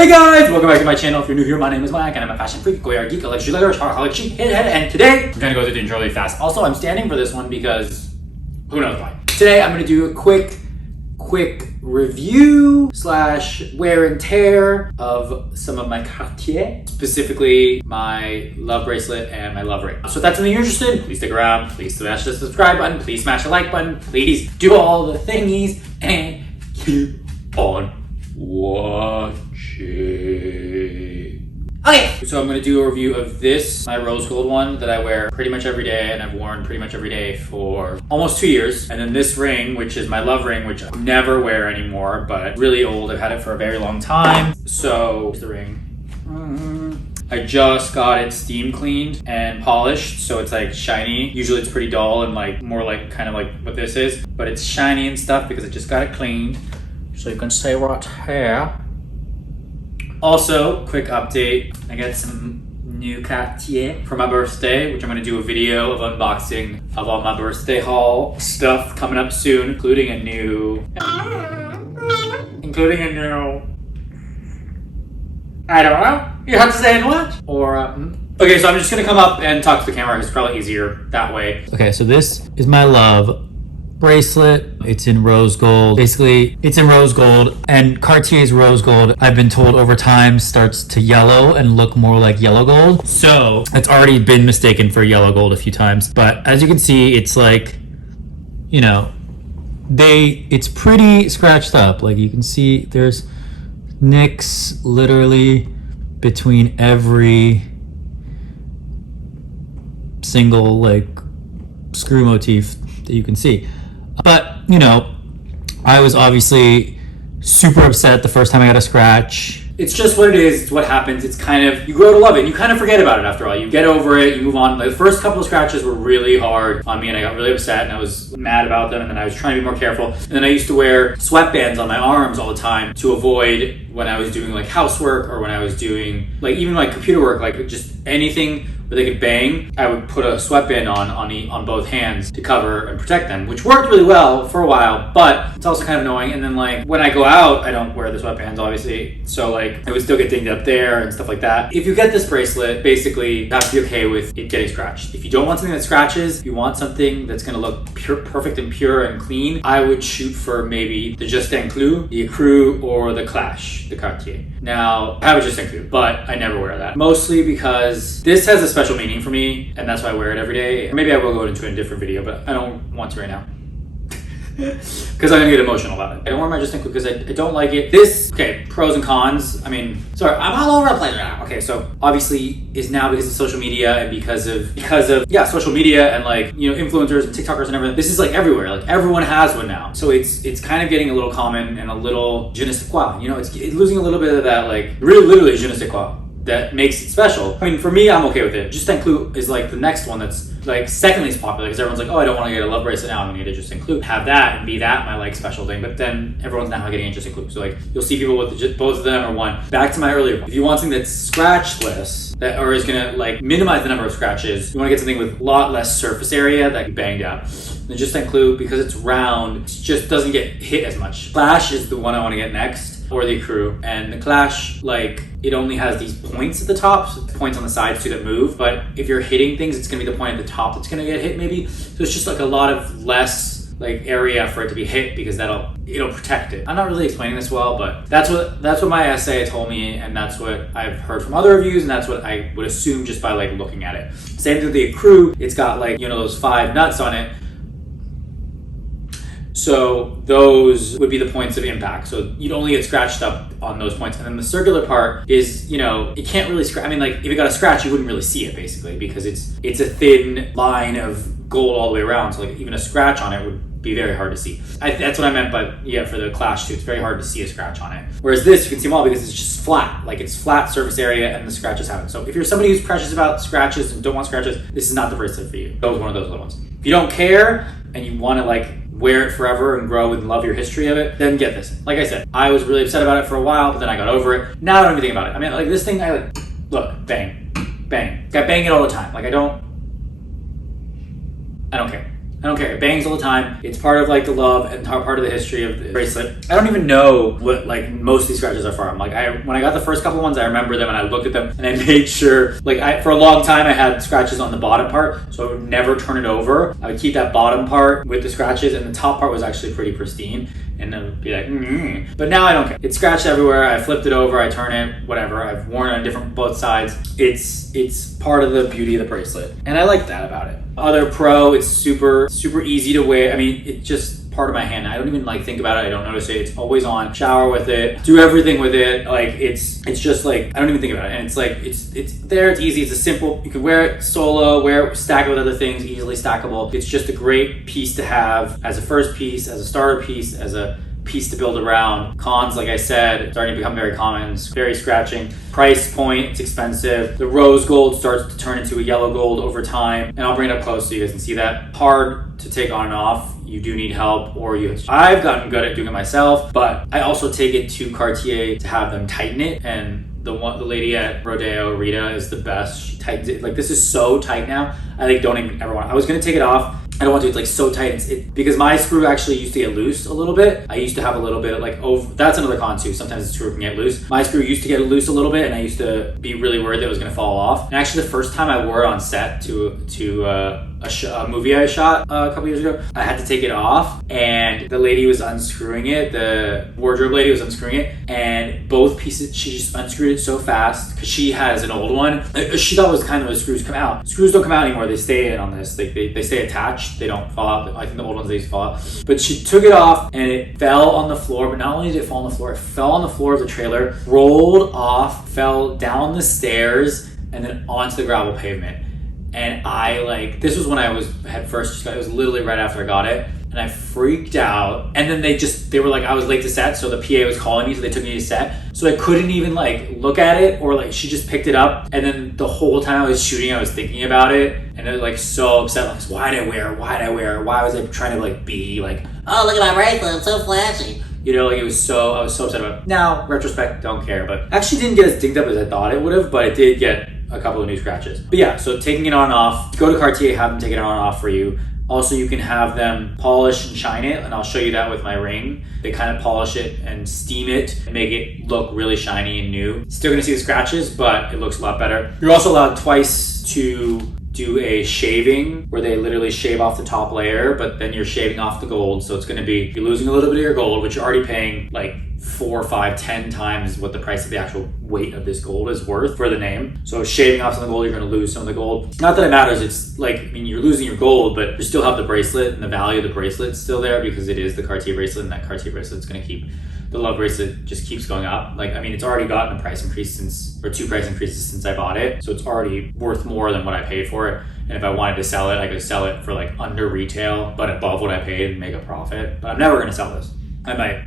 Hey guys, welcome back to my channel. If you're new here, my name is Mike and I'm a fashion freak, geek, luxury lover, shopaholic, chic, head, and today I'm gonna go through the intro really fast. Also, I'm standing for this one because who knows why. Today I'm gonna do a quick review slash wear and tear of some of my Cartier, specifically my love bracelet and my love ring. So if that's something you're interested in, please stick around. Please smash the subscribe button. Please smash the like button. Please do all the thingies and keep on watching. Okay, so I'm gonna do a review of this, my rose gold one that I wear pretty much every day, and I've worn pretty much every day for almost 2 years. And then this ring, which is my love ring, which I never wear anymore, but really old. I've had it for a very long time. So here's the ring. I just got it steam cleaned and polished, so it's like shiny. Usually it's pretty dull and like more like kind of like what this is, but it's shiny and stuff because I just got it cleaned. So you can say right here. Also, quick update, I got some new Cartier for my birthday, which I'm gonna do a video of unboxing of all my birthday haul stuff coming up soon, including a new, I don't know, you have to say what? Or, okay, so I'm just gonna come up and talk to the camera, it's probably easier that way. Okay, so this is my love bracelet. It's in rose gold. Basically, it's in rose gold, and Cartier's rose gold, I've been told over time starts to yellow and look more like yellow gold. So it's already been mistaken for yellow gold a few times. But as you can see, it's like, you know, it's pretty scratched up. Like you can see there's nicks literally between every single like screw motif that you can see. But, you know, I was obviously super upset the first time I got a scratch. It's just what it is, it's what happens, it's kind of, you grow to love it, and you kind of forget about it after all. You get over it, you move on. Like, the first couple of scratches were really hard on me, and I got really upset, and I was mad about them, and then I was trying to be more careful. And then I used to wear sweatbands on my arms all the time to avoid when I was doing like housework or when I was doing like even like computer work, like just anything where they could bang, I would put a sweatband on both hands to cover and protect them, which worked really well for a while, but it's also kind of annoying. And then like when I go out, I don't wear the sweatbands obviously, so like I would still get dinged up there and stuff like that. If you get this bracelet, basically you have to be okay with it getting scratched. If you don't want something that scratches, if you want something that's gonna look perfect and pure and clean, I would shoot for maybe the Just Inclus, the Ecru, or the Clash, the Cartier. Now, I have a Just Inclus, but I never wear that. Mostly because this has a special meaning for me, and that's why I wear it every day. Maybe I will go into a different video, but I don't want to right now. Because I'm gonna get emotional about it. I don't wear my Just Inclus because I don't like it. This, okay, pros and cons. I mean, sorry, I'm all over the place right now. Okay, so obviously is now because of social media and because of yeah, social media and like, you know, influencers and TikTokers and everything. This is like everywhere. Like everyone has one now. So it's kind of getting a little common and a little je ne sais quoi. You know, it's losing a little bit of that like really literally je ne sais quoi that makes it special. I mean, for me, I'm okay with it. Just Inclus is like the next one that's like second least popular because everyone's like, oh, I don't want to get a love bracelet now, I'm gonna get a Just Inclus. Have that and be that my like special thing. But then everyone's now getting a Just Inclus. So like you'll see people with both of them or one. Back to my earlier point. If you want something that's scratchless or is gonna like minimize the number of scratches, you want to get something with a lot less surface area that you bang down. The Just Inclus, because it's round, it just doesn't get hit as much. Clash is the one I want to get next, or the Ecru. And the Clash, like, it only has these points at the top, so points on the sides too that move. But if you're hitting things, it's gonna be the point at the top that's gonna get hit maybe. So it's just like a lot of less like area for it to be hit because it'll protect it. I'm not really explaining this well, but that's what my essay told me, and that's what I've heard from other reviews, and that's what I would assume just by like looking at it. Same thing with the Ecru, it's got like, you know, those 5 nuts on it. So those would be the points of impact. So you'd only get scratched up on those points. And then the circular part is, you know, it can't really scratch. I mean, like if it got a scratch, you wouldn't really see it basically because it's a thin line of gold all the way around. So like even a scratch on it would be very hard to see. That's what I meant by, yeah, for the Clash too. It's very hard to see a scratch on it. Whereas this, you can see them all because it's just flat. Like it's flat surface area and the scratches happen. So if you're somebody who's precious about scratches and don't want scratches, this is not the bracelet for you. That was one of those little ones. If you don't care and you want to like wear it forever and grow and love your history of it, then get this. Like I said, I was really upset about it for a while, but then I got over it. Now I don't even think about it. I mean, like this thing, I like, look, bang, bang. I bang it all the time. Like I don't care. I don't care. It bangs all the time. It's part of like the love and part of the history of the bracelet. I don't even know what like most of these scratches are from. Like when I got the first couple ones, I remember them and I looked at them and I made sure, like for a long time I had scratches on the bottom part, so I would never turn it over. I would keep that bottom part with the scratches, and the top part was actually pretty pristine. And then it would be like, But now I don't care. It's scratched everywhere. I flipped it over, I turn it, whatever. I've worn it on different both sides. It's part of the beauty of the bracelet. And I like that about it. Other pro, it's super easy to wear. I mean, it's just part of my hand. I don't even like think about it. I don't notice it. It's always on. Shower with it. Do everything with it. Like it's just like, I don't even think about it. And it's like, it's there. It's easy. It's a simple, you can wear it solo, stack it with other things, easily stackable. It's just a great piece to have as a first piece, as a starter piece, as a piece to build around. Cons, like I said, starting to become very common. It's very scratching. Price point, it's expensive. The rose gold starts to turn into a yellow gold over time. And I'll bring it up close so you guys can see that. Hard to take on and off. You do need help, or I've gotten good at doing it myself, but I also take it to Cartier to have them tighten it. And the lady at Rodeo, Rita, is the best. She tightens it. Like, this is so tight now. I like don't even ever want. I was gonna take it off. I don't want to. It's like so tight. Because my screw actually used to get loose a little bit. I used to have a little bit of like over. That's another con too. Sometimes the screw can get loose. My screw used to get loose a little bit, and I used to be really worried that it was gonna fall off. And actually, the first time I wore it on set to a movie I shot a couple years ago, I had to take it off, and the lady was unscrewing it. The wardrobe lady was unscrewing it, and both pieces, she just unscrewed it so fast because she has an old one. She thought it was kind of the screws come out. Screws don't come out anymore. They stay in on this. They stay attached. They don't fall out. I think the old ones, they used to fall out. But she took it off and it fell on the floor. But not only did it fall on the floor, it fell on the floor of the trailer, rolled off, fell down the stairs, and then onto the gravel pavement. And this was when I had first, it was literally right after I got it. And I freaked out. And then they were like, I was late to set, so the PA was calling me, so they took me to set. So I couldn't even like look at it, or like she just picked it up. And then the whole time I was shooting, I was thinking about it. And I was like so upset. Like, why'd I wear it? Why was I trying to like be like, oh, look at my bracelet, it's so flashy. You know, like I was so upset about it. Now, retrospect, don't care. But actually didn't get as dinged up as I thought it would have, but it did get a couple of new scratches. But yeah, so taking it on and off, go to Cartier, have them take it on and off for you. Also, you can have them polish and shine it, and I'll show you that with my ring. They kind of polish it and steam it and make it look really shiny and new. Still gonna see the scratches, but it looks a lot better. You're also allowed twice to do a shaving where they literally shave off the top layer, but then you're shaving off the gold. So it's gonna be, you're losing a little bit of your gold, which you're already paying like 4, 5, 10 times what the price of the actual weight of this gold is worth for the name. So shaving off some of the gold, you're going to lose some of the gold. Not that it matters. It's like, I mean, you're losing your gold, but you still have the bracelet, and the value of the bracelet is still there because it is the Cartier bracelet, and that Cartier bracelet is going to keep, the love bracelet just keeps going up. Like, I mean, it's already gotten a price increase two price increases since I bought it. So it's already worth more than what I paid for it. And if I wanted to sell it, I could sell it for like under retail, but above what I paid and make a profit. But I'm never going to sell this. I might.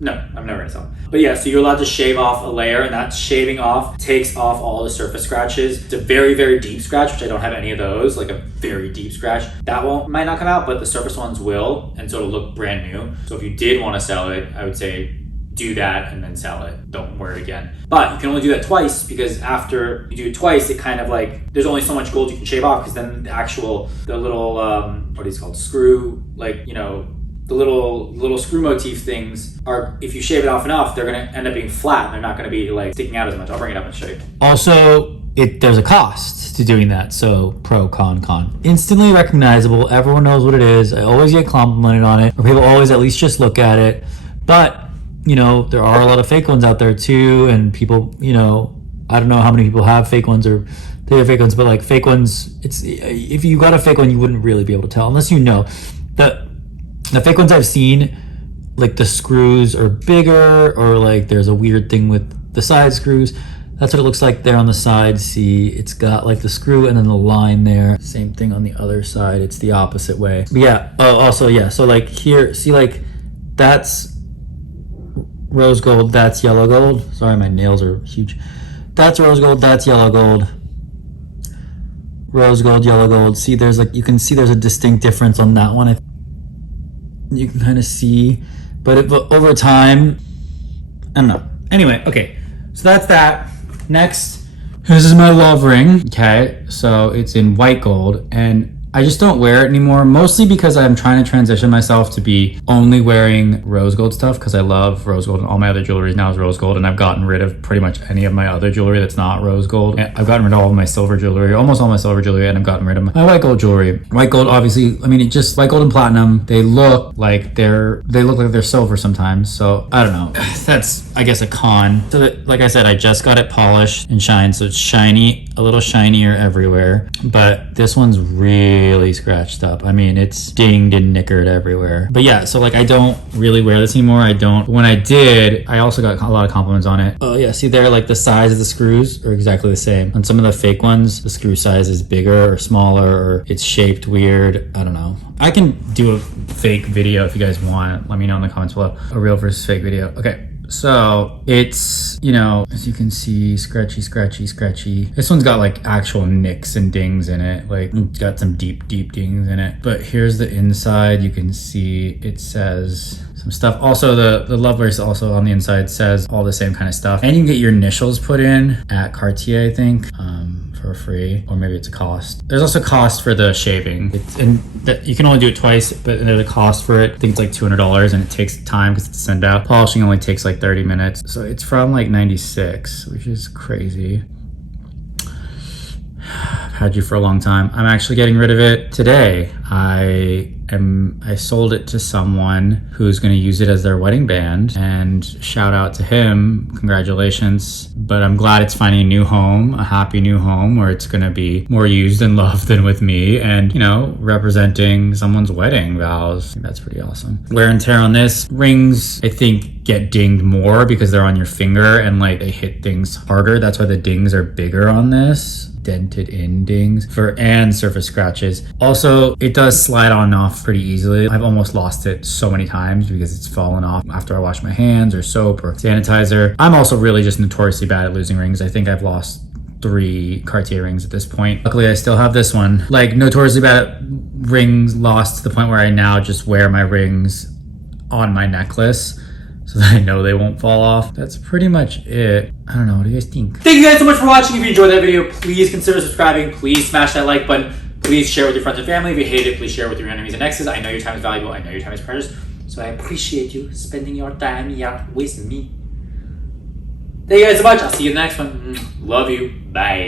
No, I'm never gonna sell them. But yeah, so you're allowed to shave off a layer, and that shaving off takes off all the surface scratches. It's a very, very deep scratch, which I don't have any of those, like a very deep scratch. That might not come out, but the surface ones will, and so it'll look brand new. So if you did want to sell it, I would say do that and then sell it. Don't wear it again. But you can only do that twice, because after you do it twice, it kind of like, there's only so much gold you can shave off, because then the little, what is it called? Screw, like, you know, the little screw motif things are, if you shave it off enough, they're gonna end up being flat. They're not gonna be like sticking out as much. I'll bring it up and show you. Also, there's a cost to doing that. So pro, con. Instantly recognizable. Everyone knows what it is. I always get complimented on it, or people always at least just look at it. But, you know, there are a lot of fake ones out there too, and people, you know, I don't know how many people have fake ones or they have fake ones, but like fake ones, it's, if you got a fake one, you wouldn't really be able to tell unless you know. The fake ones I've seen, like the screws are bigger, or like there's a weird thing with the side screws. That's what it looks like there on the side. See, it's got like the screw and then the line there. Same thing on the other side. It's the opposite way. But yeah, also, yeah. So like here, see, like that's rose gold, that's yellow gold. Sorry, my nails are huge. That's rose gold, that's yellow gold. Rose gold, yellow gold. See, there's like, you can see there's a distinct difference on that one. You can kind of see, but over time, I don't know. Anyway, okay, so that's that. Next, this is my love ring. Okay, so it's in white gold, and I just don't wear it anymore, mostly because I'm trying to transition myself to be only wearing rose gold stuff because I love rose gold, and all my other jewelry now is rose gold, and I've gotten rid of pretty much any of my other jewelry that's not rose gold. I've gotten rid of all of my silver jewelry, almost all my silver jewelry, and I've gotten rid of my white gold jewelry. White gold, obviously, I mean, it just, white gold and platinum, they look like they're silver sometimes, so I don't know. That's, I guess, a con. So that, like I said, I just got it polished and shined, so it's shiny, a little shinier everywhere, but this one's really scratched up. I mean, it's dinged and nickered everywhere. But yeah, so like I don't really wear this anymore. I don't. When I did, I also got a lot of compliments on it. Oh yeah, see there, like the size of the screws are exactly the same. On some of the fake ones, the screw size is bigger or smaller, or it's shaped weird. I don't know. I can do a fake video if you guys want. Let me know in the comments below. A real versus fake video. Okay. So it's, you know, as you can see, scratchy. This one's got like actual nicks and dings in it. Like it's got some deep dings in it. But here's the inside. You can see it says some stuff. Also, the love bracelet also on the inside says all the same kind of stuff. And you can get your initials put in at Cartier, I think. For free, or maybe it's a cost. There's also cost for the shaving, you can only do it twice, but there's a cost for it. I think it's like $200, and it takes time because it's sent out. Polishing only takes like 30 minutes, so it's from like 96, which is crazy. I've had you for a long time. I'm actually getting rid of it today. I sold it to someone who's going to use it as their wedding band, and shout out to him, congratulations. But I'm glad it's finding a new home, a happy new home where it's going to be more used and loved than with me, and you know, representing someone's wedding vows. I think that's pretty awesome. Wear and tear on this. Rings, I think, get dinged more because they're on your finger and like they hit things harder. That's why the dings are bigger on this. Dented in dings and surface scratches. Also, it does slide on and off pretty easily. I've almost lost it so many times because it's fallen off after I wash my hands or soap or sanitizer. I'm also really just notoriously bad at losing rings. I think I've lost 3 Cartier rings at this point. Luckily, I still have this one. Like notoriously bad at rings, lost to the point where I now just wear my rings on my necklace so that I know they won't fall off. That's pretty much it. I don't know, what do you guys think? Thank you guys so much for watching. If you enjoyed that video, please consider subscribing. Please smash that like button. Please share it with your friends and family. If you hate it, please share it with your enemies and exes. I know your time is valuable. I know your time is precious. So I appreciate you spending your time here with me. Thank you guys so much. I'll see you in the next one. Love you. Bye.